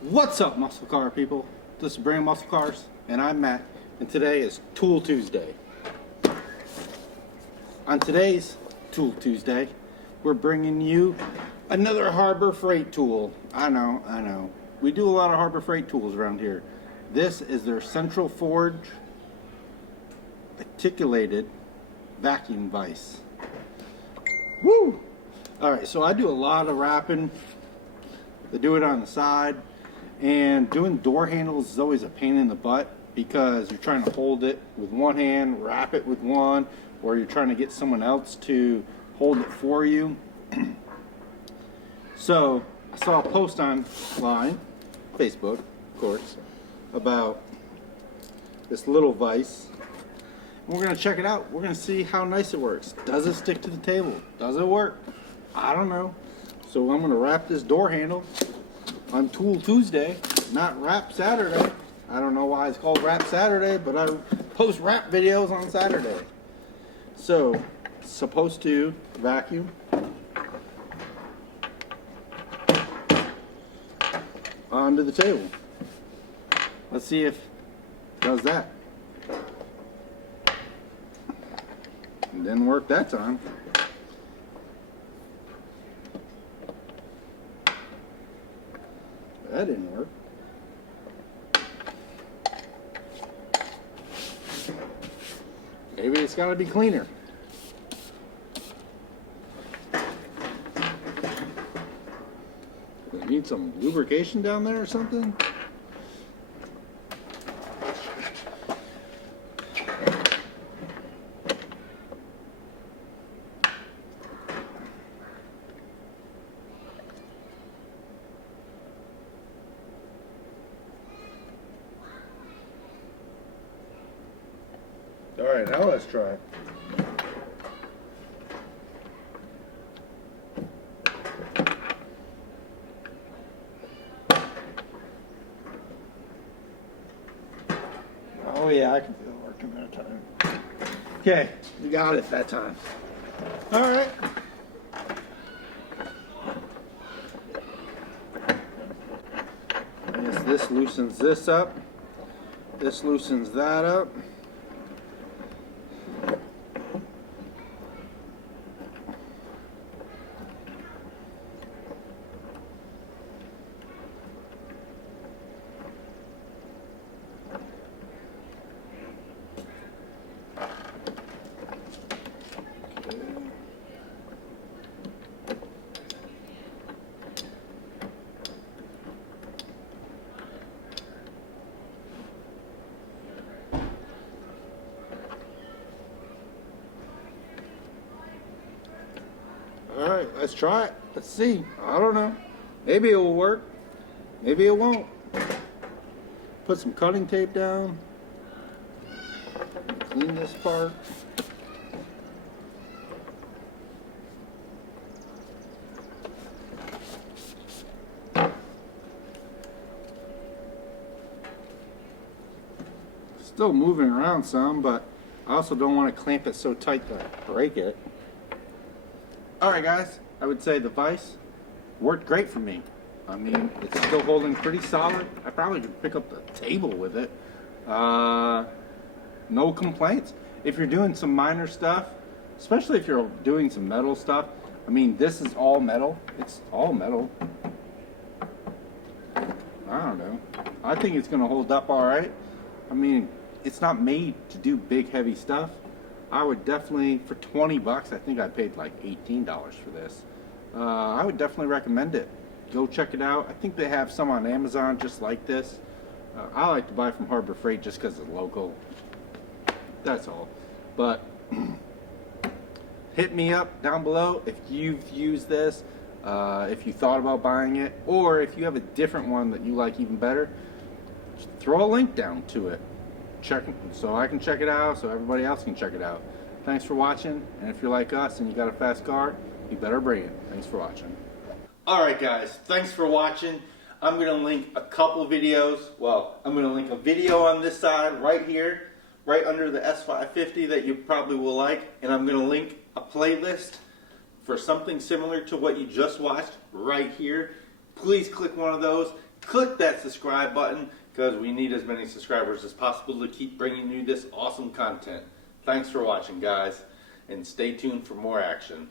What's up, muscle car people? This is Brand Muscle Cars, and I'm Matt, and today is Tool Tuesday. On today's Tool Tuesday, we're bringing you another Harbor Freight tool. I know. We do a lot of Harbor Freight tools around here. This is their Central Forge articulated vacuum vise. Woo! Alright, so I do a lot of wrapping. They do it on the side. And doing door handles is always a pain in the butt because you're trying to hold it with one hand, wrap it with one, or you're trying to get someone else to hold it for you. So I saw a post online, Facebook, of course, about this little vise. And we're going to check it out. We're going to see how nice it works. Does it stick to the table? Does it work? I don't know. So I'm going to wrap this door handle on Tool Tuesday, not Wrap Saturday. I don't know why it's called Wrap Saturday, but I post wrap videos on Saturday. So, it's supposed to vacuum. Onto the table. Let's see if it does that. It didn't work that time. That didn't work. Maybe it's got to be cleaner. We need some lubrication down there or something? All right, now let's try. Oh yeah, I can feel it working that time. Okay, we got it that time. All right. I guess this loosens this up. This loosens that up. Alright, let's try it. Let's see. I don't know. Maybe it will work. Maybe it won't. Put some cutting tape down. Clean this part. Still moving around some, but I also don't want to clamp it so tight that I break it. Alright guys, I would say the vise worked great for me. I mean, it's still holding pretty solid. I probably could pick up the table with it. No complaints. If you're doing some minor stuff, especially if you're doing some metal stuff, I mean, this is all metal. It's all metal. I don't know. I think it's going to hold up alright. I mean, it's not made to do big heavy stuff. I would definitely, for 20 bucks, I think I paid like $18 for this. I would definitely recommend it. Go check it out. I think they have some on Amazon just like this. I like to buy from Harbor Freight just because it's local. That's all. But hit me up down below if you've used this, if you thought about buying it, or if you have a different one that you like even better, just throw a link down to it. Check it so I can check it out, so everybody else can check it out. Thanks for watching, and if you're like us and you got a fast car, you better bring it. Thanks for watching. Alright guys, thanks for watching. I'm going to link a couple videos. Well, I'm going to link a video on this side right here, right under the S550 that you probably will like, and I'm going to link a playlist for something similar to what you just watched right here. Please click one of those. click that subscribe button because we need as many subscribers as possible to keep bringing you this awesome content. Thanks for watching, guys, and stay tuned for more action.